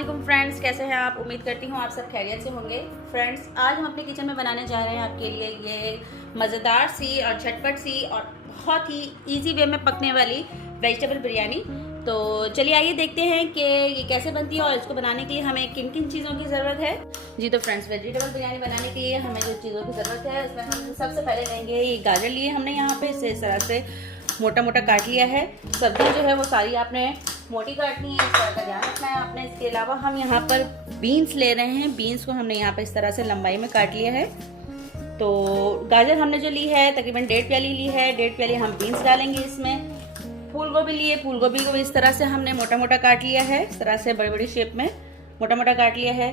वालेकुम फ्रेंड्स, कैसे हैं आप। उम्मीद करती हूँ आप सब खैरियत से होंगे। फ्रेंड्स, आज हम अपने किचन में बनाने जा रहे हैं आपके लिए ये मज़ेदार सी और झटपट सी और बहुत ही इजी वे में पकने वाली वेजिटेबल बिरयानी। तो चलिए आइए देखते हैं कि ये कैसे बनती है और इसको बनाने के लिए हमें किन किन चीज़ों की ज़रूरत है। जी तो फ्रेंड्स, वेजिटेबल बिरयानी बनाने के लिए हमें जो चीज़ों की ज़रूरत है उसमें हम सबसे पहले लेंगे ये गाजर लिए हमने यहाँ पे, इसे इस तरह से मोटा मोटा काट लिया है। सब्जियाँ जो है वो सारी आपने मोटी काटनी है, इस तरह का ध्यान रखना है आपने। इसके अलावा हम यहाँ पर बीन्स ले रहे हैं। बीन्स को हमने यहाँ पर इस तरह से लंबाई में काट लिया है। तो गाजर हमने जो ली है तकरीबन 1.5 प्याली ली है। 1.5 प्याली हम बीन्स डालेंगे इसमें। फूल गोभी लिए, फूल गोभी को भी इस तरह से हमने मोटा मोटा काट लिया है, इस तरह से बड़ी बड़ी शेप में मोटा मोटा काट लिया है।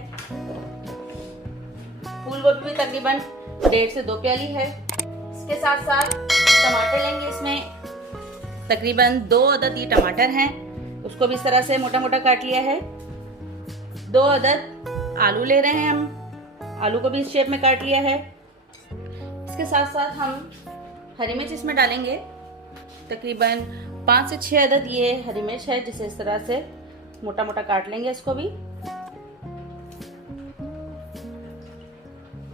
फूल गोभी भी तकरीबन 1.5 से 2 प्याली है। इसके साथ साथ टमाटर लेंगे, इसमें तकरीबन 2 अदद ये टमाटर हैं, उसको भी इस तरह से मोटा मोटा काट लिया है। 2 अदद आलू ले रहे हैं हम, आलू को भी इस शेप में काट लिया है। इसके साथ साथ हम हरी मिर्च इसमें डालेंगे, तकरीबन 5 से 6 अदद ये हरी मिर्च है, जिसे इस तरह से मोटा मोटा काट लेंगे। इसको भी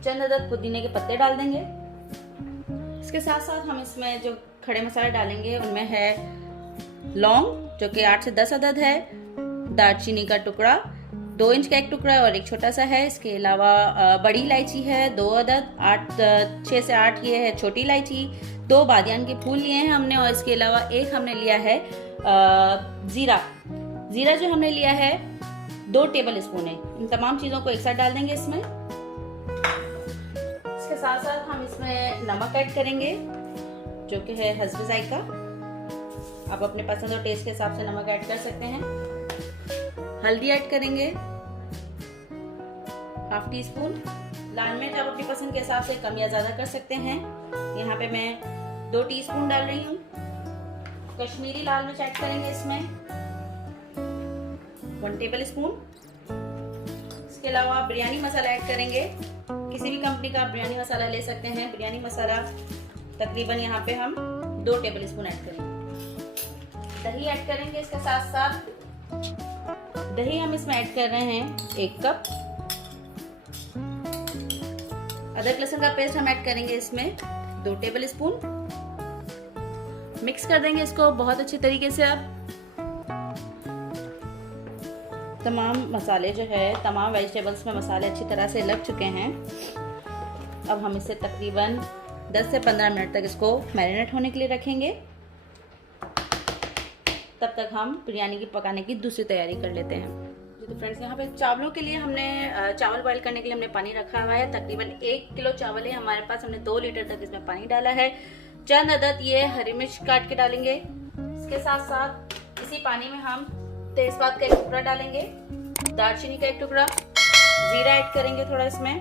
चंद अदद पुदीने के पत्ते डाल देंगे। इसके साथ साथ हम इसमें जो खड़े मसाले डालेंगे उनमें है लौंग जो कि 8 से 10 अदद है, दालचीनी का टुकड़ा 2 इंच का एक टुकड़ा और एक छोटा सा है। इसके अलावा बड़ी इलायची है 2 अदद, 6 से 8 ये है छोटी इलायची, 2 बादियान के फूल लिए हैं हमने, और इसके अलावा एक हमने लिया है जीरा। जीरा जो हमने लिया है 2 टेबल स्पून है। इन तमाम चीज़ों को एक साथ डाल देंगे इसमें। इसके साथ साथ हम इसमें नमक ऐड करेंगे जो कि है हस्ब जायका। आप अपने पसंद और टेस्ट के हिसाब से नमक ऐड कर सकते हैं। हल्दी ऐड करेंगे 1/2 टीस्पून। लाल मिर्च आप अपनी पसंद के हिसाब से कम या ज्यादा कर सकते हैं। यहाँ पे मैं 2 टीस्पून डाल रही हूँ। कश्मीरी लाल मिर्च ऐड करेंगे इसमें 1 टेबल स्पून। इसके अलावा बिरयानी मसाला ऐड करेंगे, किसी भी कंपनी का बिरयानी मसाला ले सकते हैं। बिरयानी मसाला तकरीबन यहाँ पे हम 2 टेबल स्पून ऐड करेंगे। दही ऐड करेंगे इसके साथ साथ। दही हम इसमें ऐड कर रहे हैं 1 कप। अदरक लहसुन का पेस्ट हम ऐड करेंगे इसमें 2 टेबल स्पून। मिक्स कर देंगे इसको बहुत अच्छी तरीके से। अब तमाम मसाले जो है, तमाम वेजिटेबल्स में मसाले अच्छी तरह से लग चुके हैं। अब हम इसे तकरीबन 10 से 15 मिनट तक इसको मैरिनेट होने के लिए रखेंगे। तब तक हम बिरयानी की पकाने की दूसरी तैयारी कर लेते हैं। तो फ्रेंड्स, यहाँ पे चावलों के लिए हमने चावल बॉईल करने के लिए हमने पानी रखा हुआ है। तकरीबन 1 किलो चावल है हमारे पास, हमने 2 लीटर तक इसमें पानी डाला है। चंद अदद ये हरी मिर्च काट के डालेंगे। इसके साथ साथ इसी पानी में हम तेजपात का 1 टुकड़ा डालेंगे, दालचीनी का 1 टुकड़ा, जीरा ऐड करेंगे थोड़ा इसमें।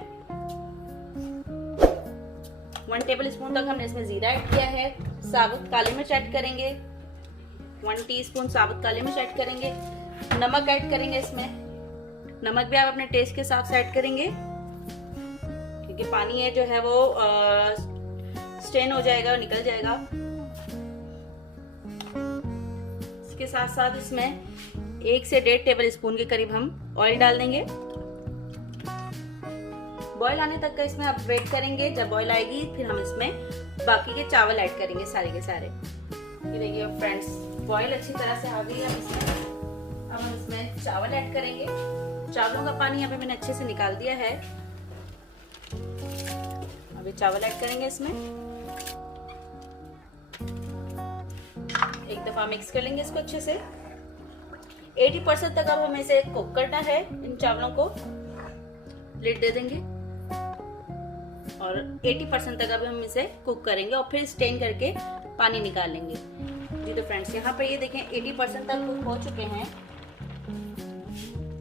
1 टेबल स्पून तक हमने इसमें जीरा ऐड किया है। साबुत काली मिर्च ऐड करेंगे, 1 टीस्पून साबुत काली मिर्च ऐड करेंगे। नमक ऐड करेंगे इसमें। नमक भी आप अपने टेस्ट के हिसाब से ऐड करेंगे, क्योंकि पानी है जो है वो स्टेन हो जाएगा और निकल जाएगा। इसके साथ साथ इसमें 1 से 1.5 टेबल स्पून के करीब हम ऑयल डाल देंगे। बॉयल आने तक का इसमें आप वेट करेंगे। जब बॉयल आएगी फिर हम इसमें बाकी के चावल ऐड करेंगे सारे के सारे। ये देखिए फ्रेंड्स, बॉयल अच्छी तरह से आ गई है। अब हम इसमें चावल ऐड करेंगे। चावलों का पानी यहाँ पे मैंने अच्छे से निकाल दिया है। अभी चावल ऐड करेंगे इसमें। एक दफा मिक्स कर लेंगे इसको अच्छे से। 80% तक अब हमें इसे कुक करना है। इन चावलों को लिड दे देंगे और 80% तक अब हम इसे कुक करेंगे और फिर स्टेन करके पानी निकाल लेंगे। जी तो फ्रेंड्स, यहाँ पर ये देखें 80% तक कुक हो चुके हैं।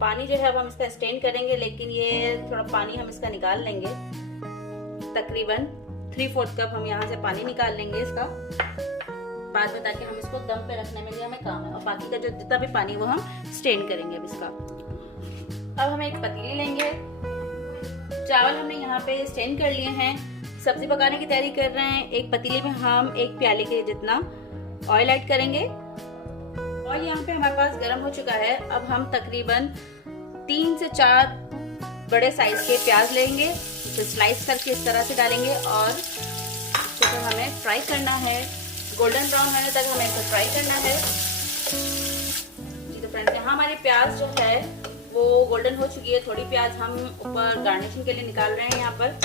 पानी जो है अब हम इसका स्टेन करेंगे, लेकिन ये थोड़ा पानी हम इसका निकाल लेंगे। तकरीबन 3/4 कप हम यहाँ से पानी निकाल लेंगे इसका बाद में, ताकि हम इसको दम पे रखने में भी हमें काम है। और बाकी का जो जितना भी पानी वो हम स्टेन करेंगे अब इसका। अब हम एक पतीली लेंगे। चावल हमने यहाँ पे स्टेन कर लिए हैं। सब्जी पकाने की तैयारी कर रहे हैं। एक पतीली में हम 1 प्याले के जितना ऑयल ऐड करेंगे। ऑयल यहाँ पे हमारे पास गर्म हो चुका है। अब हम तकरीबन 3 से 4 बड़े साइज के प्याज लेंगे, इसे स्लाइस करके इस तरह से डालेंगे और इसको तो हमें फ्राई करना है, गोल्डन ब्राउन होने तक हमें इसे फ्राई करना है। जी तो फ्रेंड्स, यहाँ हमारे प्याज जो है वो गोल्डन हो चुकी है। थोड़ी प्याज हम ऊपर गार्निशिंग के लिए निकाल रहे हैं यहाँ पर,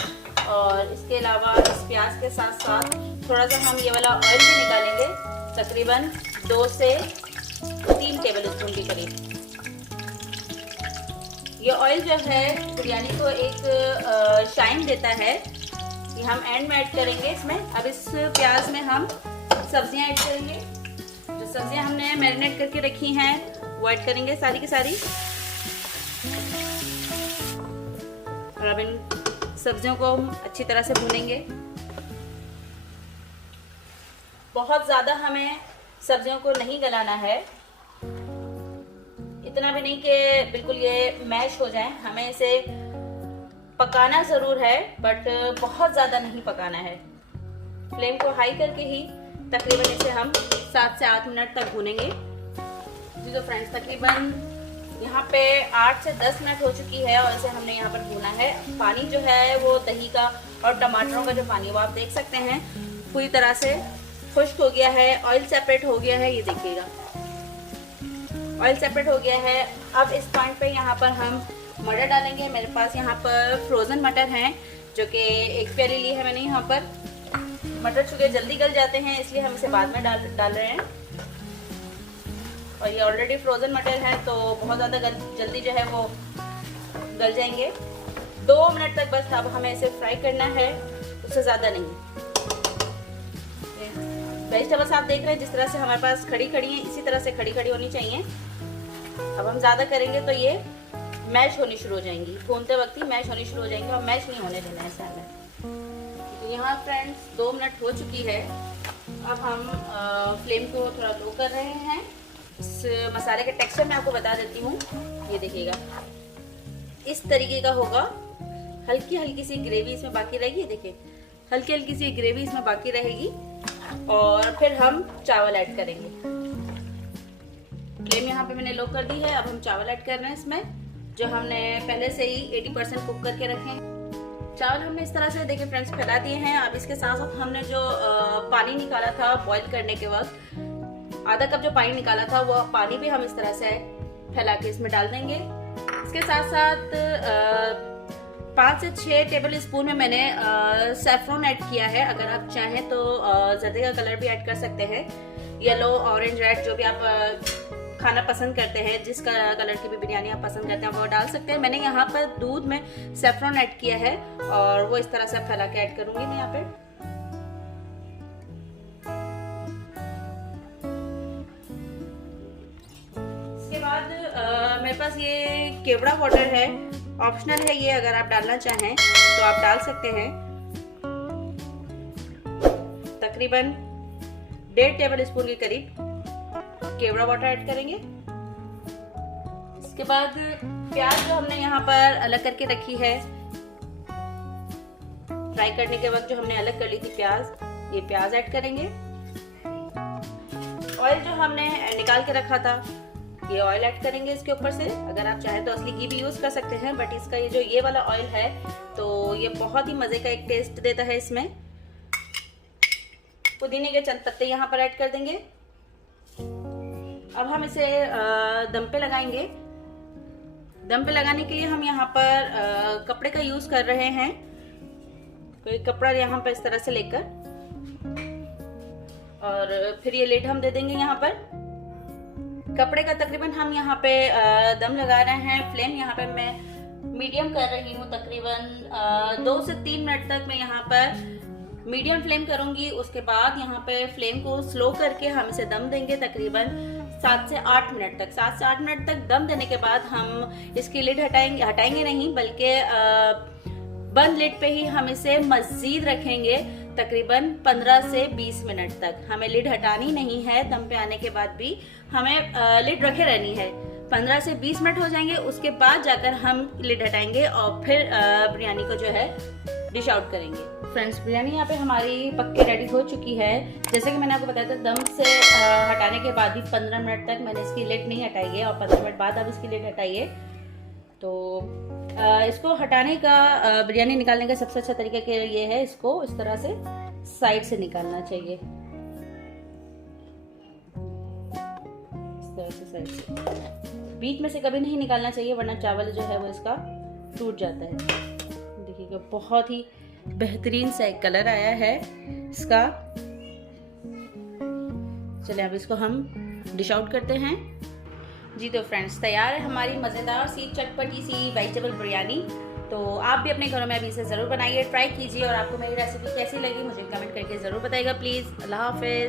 और इसके अलावा इस प्याज के साथ साथ थोड़ा सा हम ये वाला ऑयल भी निकालेंगे, तकरीबन 2 से 3 टेबल स्पून के करीब। ये ऑयल जो है बिरयानी को एक शाइन देता है, ये हम एंड में ऐड करेंगे इसमें। अब इस प्याज में हम सब्जियां ऐड करेंगे, जो सब्जियां हमने मैरिनेट करके रखी हैं वो ऐड करेंगे सारी की सारी। और अब इन सब्जियों को अच्छी तरह से भूनेंगे। बहुत ज़्यादा हमें सब्जियों को नहीं गलाना है, इतना भी नहीं कि बिल्कुल ये मैश हो जाए। हमें इसे पकाना ज़रूर है बट बहुत ज़्यादा नहीं पकाना है। फ्लेम को हाई करके ही तकरीबन इसे हम 7 से 8 मिनट तक भूनेंगे। जी तो फ्रेंड्स, तकरीबन यहाँ पे 8 से 10 मिनट हो चुकी है और इसे हमने यहाँ पर भूना है। पानी जो है वो दही का और टमाटरों का जो पानी वो आप देख सकते हैं पूरी तरह से खुश्क हो गया है, ऑयल सेपरेट हो गया है। ये देखिएगा ऑयल सेपरेट हो गया है। अब इस पॉइंट पे यहाँ पर हम मटर डालेंगे। मेरे पास यहाँ पर फ्रोज़न मटर हैं जो कि 1 प्याली ली है मैंने यहाँ पर। मटर चूँकि जल्दी गल जाते हैं इसलिए हम इसे बाद में डाल रहे हैं, और ये ऑलरेडी फ्रोज़न मटर है तो बहुत ज़्यादा जल्दी जो है वो गल जाएंगे। 2 मिनट तक बस अब हमें इसे फ्राई करना है, उससे ज़्यादा नहीं। वेजिटेबल्स आप देख रहे हैं जिस तरह से हमारे पास खड़ी खड़ी है, इसी तरह से खड़ी खड़ी होनी चाहिए। अब हम ज़्यादा करेंगे तो ये मैश होनी शुरू हो जाएंगी, भूनते वक्त ही मैश होनी शुरू हो जाएंगी, और मैश नहीं होने देना है ऐसा हमें। तो यहाँ फ्रेंड्स 2 मिनट हो चुकी है। अब हम फ्लेम को थोड़ा लो कर रहे हैं। इस मसाले के टेक्सचर मैं आपको बता देती हूँ, ये देखिएगा इस तरीके का होगा। हल्की हल्की सी ग्रेवी इसमें बाकी रहेगी, देखिए हल्की हल्की सी ग्रेवी इसमें बाकी रहेगी। और फिर हम चावल ऐड करेंगे। फ्लेम यहाँ पे मैंने लो कर दी है। अब हम चावल ऐड कर रहे हैं इसमें, जो हमने पहले से ही 80% कुक करके रखे हैं। चावल हमने इस तरह से देखिए फ्रेंड्स फैला दिए हैं। अब इसके साथ साथ हमने जो पानी निकाला था बॉईल करने के वक्त, आधा कप जो पानी निकाला था वो पानी भी हम इस तरह से फैला के इसमें डाल देंगे। इसके साथ साथ 5 से 6 टेबल स्पून में मैंने सैफरॉन ऐड किया है। अगर आप चाहें तो जर्दे का कलर भी ऐड कर सकते हैं, येलो, ऑरेंज, रेड, जो भी आप खाना पसंद करते हैं, जिस कलर की भी बिरयानी आप पसंद करते हैं वो डाल सकते हैं। मैंने यहाँ पर दूध में सैफरॉन ऐड किया है और वो इस तरह से फैला के ऐड करूंगी मैं यहाँ पे। इसके बाद मेरे पास ये केवड़ा वाटर है, ऑप्शनल है ये, अगर आप डालना चाहें तो आप डाल सकते हैं। तकरीबन 1.5 टेबल स्पून के करीब केवड़ा वाटर ऐड करेंगे। इसके बाद प्याज जो हमने यहाँ पर अलग करके रखी है, फ्राई करने के वक्त जो हमने अलग कर ली थी प्याज, ये प्याज ऐड करेंगे। ऑयल जो हमने निकाल के रखा था ये ऑयल ऐड करेंगे इसके ऊपर से। अगर आप चाहें तो असली घी भी यूज कर सकते हैं, बट इसका ये जो ये वाला ऑयल है तो ये बहुत ही मजे का एक टेस्ट देता है इसमें। पुदीने के चंद पत्ते यहाँ पर ऐड कर देंगे। अब हम इसे दम पे लगाएंगे। दम पे लगाने के लिए हम यहाँ पर कपड़े का यूज कर रहे हैं। कोई कपड़ा यहाँ पर इस तरह से लेकर, और फिर ये लिड हम दे देंगे यहाँ पर। कपड़े का तकरीबन हम यहाँ पे दम लगा रहे हैं। फ्लेम यहाँ पे मैं मीडियम कर रही हूँ, तकरीबन 2 से 3 मिनट तक मैं यहाँ पर मीडियम फ्लेम करूंगी। उसके बाद यहाँ पे फ्लेम को स्लो करके हम इसे दम देंगे तकरीबन 7 से 8 मिनट तक। 7 से 8 मिनट तक दम देने के बाद हम इसकी लिड हटाएंगे नहीं, बल्कि बंद लिड पे ही हम इसे मज़ीद रखेंगे तकरीबन 15 से 20 मिनट तक। हमें लिड हटानी नहीं है, दम पे आने के बाद भी हमें लिड रखे रहनी है। 15 से 20 मिनट हो जाएंगे, उसके बाद जाकर हम लिड हटाएंगे और फिर बिरयानी को जो है डिश आउट करेंगे। फ्रेंड्स, बिरयानी यहाँ पे हमारी पक के रेडी हो चुकी है। जैसे कि मैंने आपको बताया था, दम से हटाने के बाद भी 15 मिनट तक मैंने इसकी लिड नहीं हटाई है, और 15 मिनट बाद आप इसकी लिड हटाइए। तो इसको हटाने का बिरयानी निकालने का सबसे अच्छा तरीका ये है, इसको इस तरह से साइड से निकालना चाहिए, इस तरह से साइड से, बीच में से कभी नहीं निकालना चाहिए वरना चावल जो है वो इसका टूट जाता है। देखिएगा बहुत ही बेहतरीन सा एक कलर आया है इसका। चलिए अब इसको हम डिश आउट करते हैं। जी तो फ्रेंड्स, तैयार है हमारी मज़ेदार सी चटपटी सी वेजिटेबल बिरयानी। तो आप भी अपने घरों में अभी इसे ज़रूर बनाइए, ट्राई कीजिए, और आपको मेरी रेसिपी कैसी लगी मुझे कमेंट करके ज़रूर बताइएगा प्लीज़। अल्लाह हाफ़िज़।